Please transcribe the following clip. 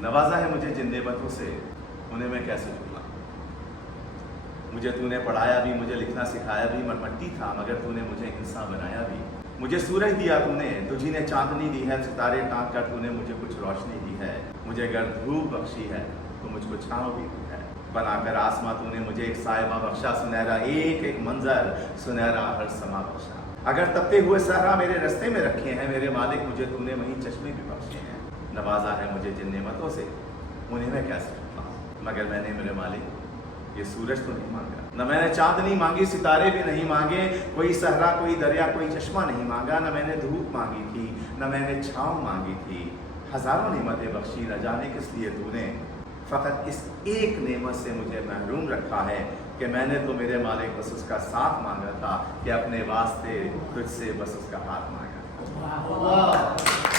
नवाजा है मुझे जिन नेमतों से, उन्हें मैं कैसे झूला। मुझे तूने पढ़ाया भी, मुझे लिखना सिखाया भी, मटमट्टी था मगर तूने मुझे इंसान बनाया भी। मुझे सूरज दिया तूने, तुझी ने चांदनी दी है, सितारे टाँक कर तूने मुझे कुछ रोशनी दी है। मुझे अगर धूप बख्शी है तो मुझको छाँव भी दी है। बनाकर आसमां तूने मुझे एक साहिबा बख्शा, सुनहरा एक एक मंजर, सुनहरा हर समा बख्शा। अगर तपते हुए सहरा मेरे रास्ते में रखे हैं मेरे मालिक, मुझे तूने वहीं चश्मे भी बख्शे हैं। नवाजा है मुझे जिन नेमतों से, उन्हें मैं कैसे झूठा। मगर मैंने मेरे मालिक ये सूरज तो नहीं मांगा, न मैंने चांदनी मांगी, सितारे भी नहीं मांगे, कोई सहरा कोई दरिया कोई चश्मा नहीं मांगा। न मैंने धूप मांगी थी, न मैंने छाँव मांगी थी। हजारों नेमतें बख्शी, न जाने किस लिए तूने फ़कत इस एक नेमत से मुझे महरूम रखा है कि मैंने तो मेरे मालिक बस उसका साथ मांगा था, कि अपने वास्ते तुझसे बस उसका हाथ मांगा था।